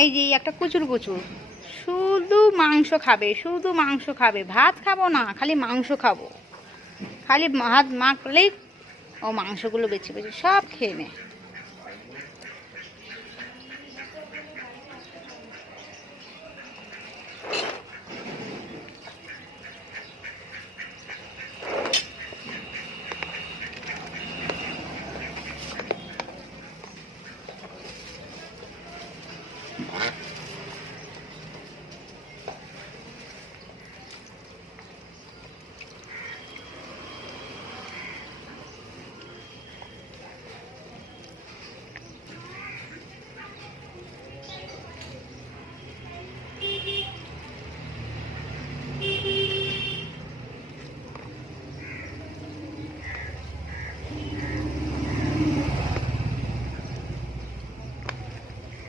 এই যে একটা কুচুর কুচুর শুধু মাংস খাবে, শুধু মাংস খাবে, ভাত খাবো না, খালি মাংস খাবো। খালি ভাত মাখলেই ও মাংসগুলো বেছে বেছে সব খেয়ে নেয়।